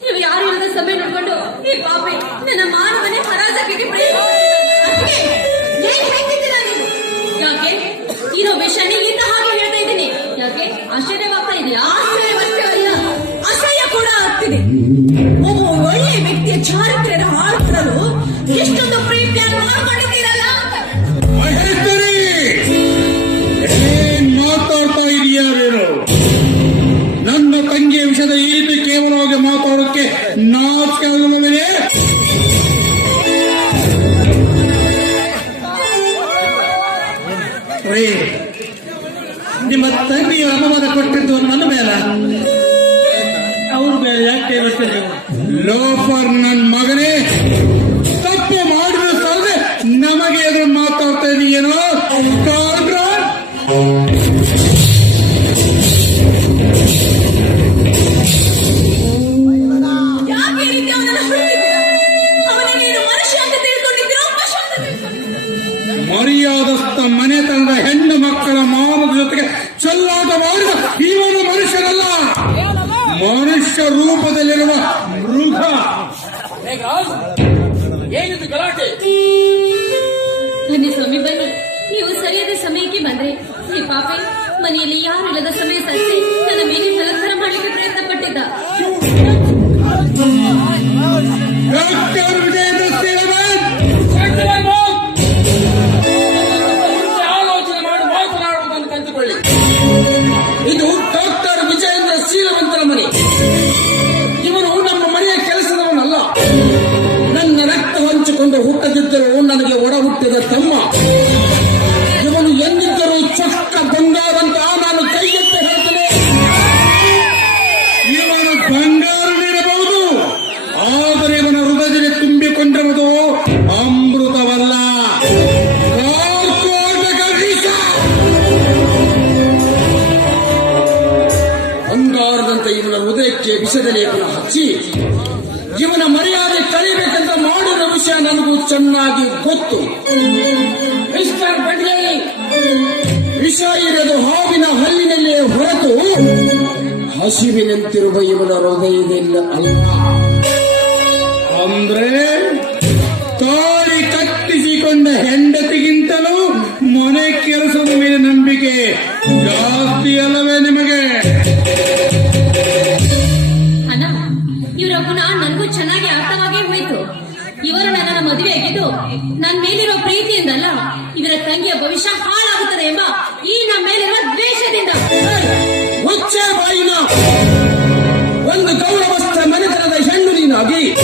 ಯಾರು ಸಮಯ ಈ ಪಾಪಿ, ನನ್ನ? ಯಾಕೆ? ಹಾಗೆ ಹೇಳ್ತಾ ಇದ್ದೀನಿ. ಯಾಕೆ? ಆಶ್ಚರ್ಯವಾಗ್ತಾ ಇದೆಯಾ? ಆಶ್ಚರ್ಯವಷ್ಟೇ ಅಲ್ಲ ಅಸಹ್ಯ ಕೂಡ ಆಗ್ತಿದೆ. ರೀ ನಿಮ್ಮ ತಂಗಿ ಅನುಮಾನ ಕೊಟ್ಟಿದ್ದು ನನ್ನ ಮೇಲೆ. ಅವ್ರ ಮೇಲೆ ಯಾಕೆ ಲೋಫರ್ ನನ್ ಮನುಷ್ಯ ರೂಪದಲ್ಲಿರುವ ಮೃಗ. ಏನಿದು ಗಲಾಟೆ? ಬನ್ನಿ ಸ್ವಾಮಿ ಬನ್ನಿ. ನೀವು ಸರಿಯಾದ ಸಮಯಕ್ಕೆ ಬಂದ್ರೆ. ಈ ಪಾಪೆ ಮನೆಯಲ್ಲಿ ಯಾರು ಇಲ್ಲದ ಸಮಯ ಸರಿಸಿ ನನ್ನ ಮೇಲೆ ಬಲತ್ಕಾರ ಮಾಡಲಿಕ್ಕೆ ಪ್ರಯತ್ನ ಪಟ್ಟಿದ್ದ ಲೇಪನ ಹಚ್ಚಿ, ಇವನ ಮರ್ಯಾದೆ ಕಲಿಬೇಕಂತ ಮಾಡಿದ ವಿಷಯ ನನಗೂ ಚೆನ್ನಾಗಿ ಗೊತ್ತು. ಮಿಸ್ಟರ್ ಪಟೇಲ್ ವಿಷ ಇರೋದು ಹಾವಿನ ಹಲ್ಲಿನಲ್ಲೇ ಹೊರತು ಹಸಿವಿನಂತಿರುವ ಇವನ ಹೃದಯದಿಂದ ಅಲ್ಲ. ಅಂದ್ರೆ ತಾಳಿ ಕಟ್ಟಿಸಿಕೊಂಡ ಹೆಂಡತಿಗಿಂತಲೂ ಮನೆ ಕೆಲಸದ ಮೇಲೆ ನಂಬಿಕೆ ಜಾಸ್ತಿ ಅಲ್ಲವೇ ನಿಮಗೆ? ಇವರು ನನ್ನನ್ನು ಮದುವೆ ಆಗಿದ್ದು ನನ್ನ ಮೇಲಿರೋ ಪ್ರೀತಿಯಿಂದಲ್ಲ ಇವರ ತಂಗಿಯ ಭವಿಷ್ಯ ಹಾಳಾಗುತ್ತದೆ ಎಂಬ ಈ ನಮ್ಮ ಮೇಲಿರುವ ದ್ವೇಷದಿಂದ. ಒಂದು ಗೌರವಸ್ಥ ಮನೆತನದ ಹೆಣ್ಣು ನೀನಾಗಿ.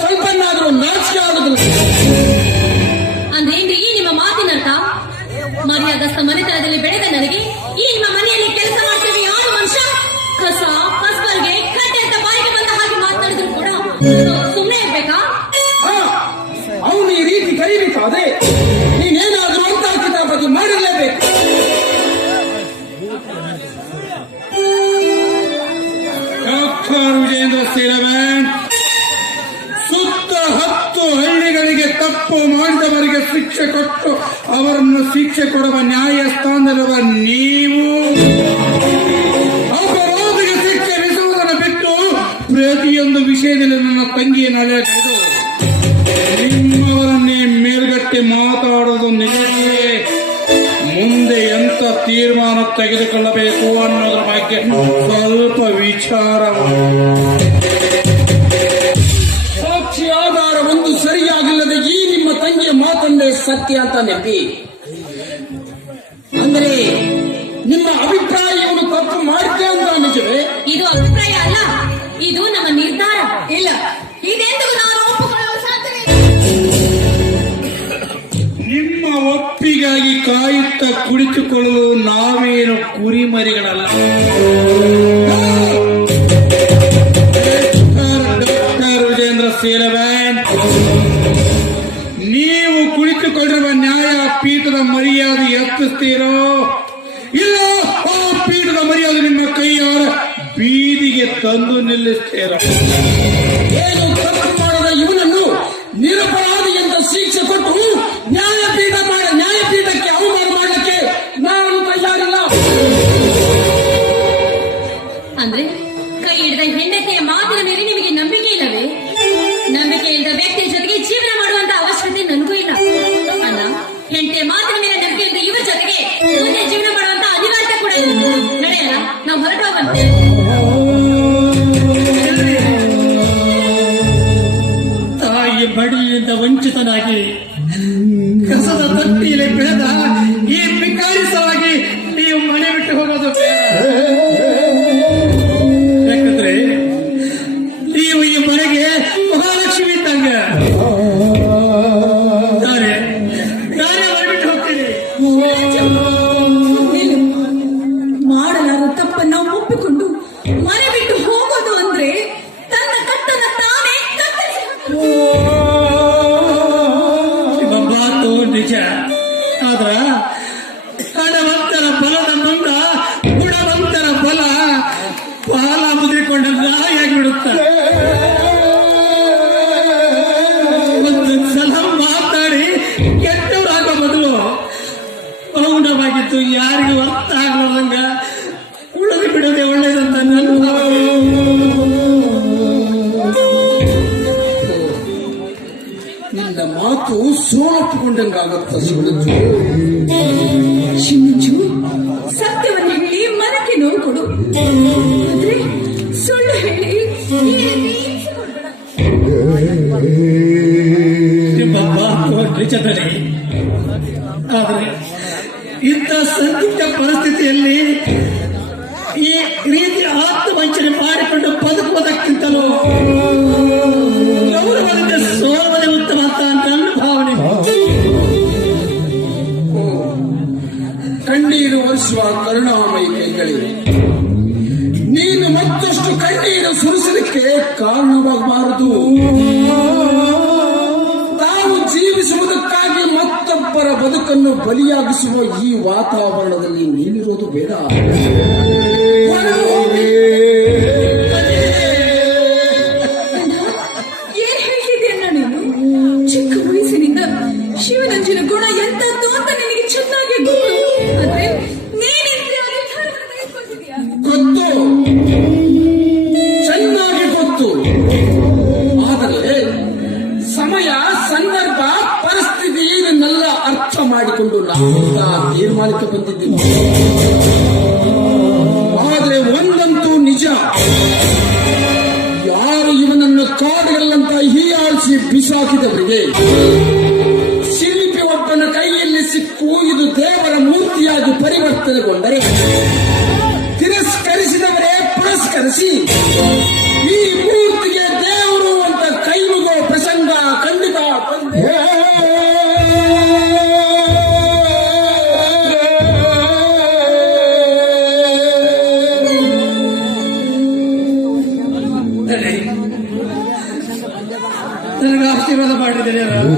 ಸ್ವಲ್ಪನಾದರೂ ನಾಚಿಕೆ ಆಗುದಿಲ್ಲ. ಈ ನಿಮ್ಮ ಮಾತಿನರ್ಥ ಮರ್ಯಾದಸ್ಥ ಮನೆತನದಲ್ಲಿ ಬೆಳೆದ ನನಗೆ ಈ ನಿಮ್ಮ ಮನೆಯಲ್ಲಿ ಡಾಕ್ಟರ್ ವಿಜೇಂದ್ರ ಶ್ರೀರಾಮನ್. ಸುತ್ತ ಹತ್ತು ಹಳ್ಳಿಗಳಿಗೆ ತಪ್ಪು ಮಾಡಿದವರಿಗೆ ಶಿಕ್ಷೆ ಕೊಟ್ಟು ಅವರನ್ನು ಶಿಕ್ಷೆ ಕೊಡುವ ನ್ಯಾಯಸ್ಥಾನದಲ್ಲಿರುವ ನೀವು. ಅಪರಾಧಿಗೆ ಶಿಕ್ಷೆ ವಿಧಿಸುವುದನ್ನು ಬಿಟ್ಟು ಪ್ರತಿಯೊಂದು ವಿಷಯದಲ್ಲಿ ನನ್ನ ತಂಗಿಯ ನಡೆ ನಿಮ್ಮವರನ್ನೇ ಮೇಲ್ಗಟ್ಟಿ ಮಾತಾಡೋದು ನಿಜವೇ ಮುಂದೆ ಎಂತ ತೀರ್ಮಾನ ತೆಗೆದುಕೊಳ್ಳಬೇಕು ಅನ್ನೋದ್ರ ಬಗ್ಗೆ ಸ್ವಲ್ಪ ವಿಚಾರ ಸಾಕ್ಷಿ ಆಧಾರ ಒಂದು ಸರಿಯಾಗಿಲ್ಲದೆ ಈ ನಿಮ್ಮ ತಂಗಿಯ ಮಾತಂದ್ರೆ ಸತ್ಯ ಅಂತ ನೆಪ್ಪಿ ಅಂದ್ರೆ ನಿಮ್ಮ ಅಭಿಪ್ರಾಯ ಇವನು ತಪ್ಪು ಮಾಡಿದ್ದೆ ಅಂತ ನಿಜವೇ ಇದು ಅಭಿಪ್ರಾಯ ಅಲ್ಲ ಇದು ನಮ್ಮ ನಿರ್ಧಾರ. ಇಲ್ಲ. ಇದೆಂದು ನಾನು ಒಪ್ಪಿಗಾಗಿ ಕಾಯುತ್ತಾ ಕುಳಿತುಕೊಳ್ಳಲು ನಾವೇನು ಕುರಿಮರಿಗಳಲ್ಲ. ಡಾಕ್ಟರ್ ವಿಜೇಂದ್ರ ನೀವು ಕುಳಿತುಕೊಂಡಿರುವ ನ್ಯಾಯ ಪೀಠದ ಮರ್ಯಾದೆ ಎತ್ತಿಸ್ತೀರೋ? ಇಲ್ಲ, ಆ ಪೀಠದ ಮರ್ಯಾದೆ ನಿಮ್ಮ ಕೈಯಾರ ಬೀದಿಗೆ ತಂದು ನಿಲ್ಲಿಸ್ತೀರೋ? ಏನು ತಪ್ಪು ಮಾಡದ ಇವನನ್ನು ನಿರಪರಾಧಿ ಅಂತ ಶಿಕ್ಷೆ ಕೊಟ್ಟು ನ್ಯಾಯಪೀಠ ಕೈ ಹಿಡಿದ ಹೆಂಡತಿಯ ಮಾತಿನ ಮೇಲೆ ನಿಮಗೆ ನಂಬಿಕೆ ಇಲ್ಲವೇ? ನಂಬಿಕೆ ಇಲ್ಲದ ವ್ಯಕ್ತಿಯ ಜೊತೆಗೆ ಜೀವನ ಮಾಡುವಂತ ಅವಶ್ಯಕತೆ ನನಗೂ ಇಲ್ಲ. ಅಲ್ಲ, ಹೆಂಡತಿಯ ಮಾತಿನ ಮೇಲೆ ನಂಬಿಕೆ ಇಲ್ಲದ ಇವ್ರ ಜೊತೆಗೆ ಮುಂದೆ ಜೀವನ ಮಾಡುವಂತ ಅನಿವಾರ್ಯ ಕೂಡ ಇಲ್ಲ. ನಡೆಯಲ್ಲ, ನಾವು ಹೊರಟೋಗಂತೆ ತಾಯಿ ಬಡಿಯಿಂದ ವಂಚಿತನಾಗಿ, ಕಸದ ತಟ್ಟಿಯಲ್ಲಿ ಬೆಳೆದ ಈ ಭಿಕಾರಿಸವಾಗಿ ನೀವು ಮನೆ ಬಿಟ್ಟು ಹೋಗೋದು ಮುದ್ರಿಕೊಂಡ ನಾಯಿಯಾಗಿ ಬಿಡುತ್ತಾರೆ ಒಂದು ಸಲ ಮಾತಾಡಿ ಕೆಟ್ಟವರಾಗೋ ಬದಲು ಮೌನವಾಗಿದ್ದು ಯಾರಿಗೂ ಅರ್ಥ ಆಗಲಾರ್ದಂಗ ಉಳಿದು ಬಿಡೋದೇ ಒಳ್ಳೇದಂತ ನನ್ನ ಭಾವನೆ. ನಿನ್ನ ಮಾತು ಸೋಲಪ್ಪುಕೊಂಡಂಗಾಗತ್ತ ಶಿವನಂಜು ಶಿಂಜು ಸತ್ಯವನ್ನು ಹೇಳಿ ಮನಕ್ಕೆ ನೋವು ಕೊಡು ನಿಜದಲ್ಲಿ ಆದರೆ ಇಂಥ ಸಂದಿಗ್ಧ ಪರಿಸ್ಥಿತಿಯಲ್ಲಿ ಈ ರೀತಿ ಆತ್ಮವಂಚನೆ ಮಾಡಿಕೊಂಡು ಬದುಕುವುದಕ್ಕಿಂತಲೂ ಗೌರವದಿಂದ ನನ್ನ ಭಾವನೆ. ಕಣ್ಣೀರು ಕೈಗಳಿವೆ ನೀನು ಮತ್ತಷ್ಟು ಕಣ್ಣೀರು ಸುರಿಸಲಿಕ್ಕೆ ಕಾರಣವಾಗಬಾರದು. ಬದುಕನ್ನು ಬಲಿಯಾಗಿಸುವ ಈ ವಾತಾವರಣದಲ್ಲಿ ನೀನಿರೋದು ಬೇಡ. ತೀರ್ಮಾನಕ್ಕೆ ಬಂದಿದ್ದೀವಿ ಆದರೆ ಒಂದಂತೂ ನಿಜ. ಯಾರು ಇವನನ್ನು ಕಾಡುಗಳಂತ ಹೀಯಾಳಿಸಿ ಬಿಸಾಕಿದವರಿಗೆ? ಶಿಲ್ಪಿ ಒಬ್ಬನ ಕೈಯಲ್ಲಿ ಸಿಕ್ಕು, ಇದು ದೇವರ ಮೂರ್ತಿಯಾಗಿ ಪರಿವರ್ತನೆಗೊಂಡರೆ ತಿರಸ್ಕರಿಸಿದವರೇ ಪುರಸ್ಕರಿಸಿ. தெரியாது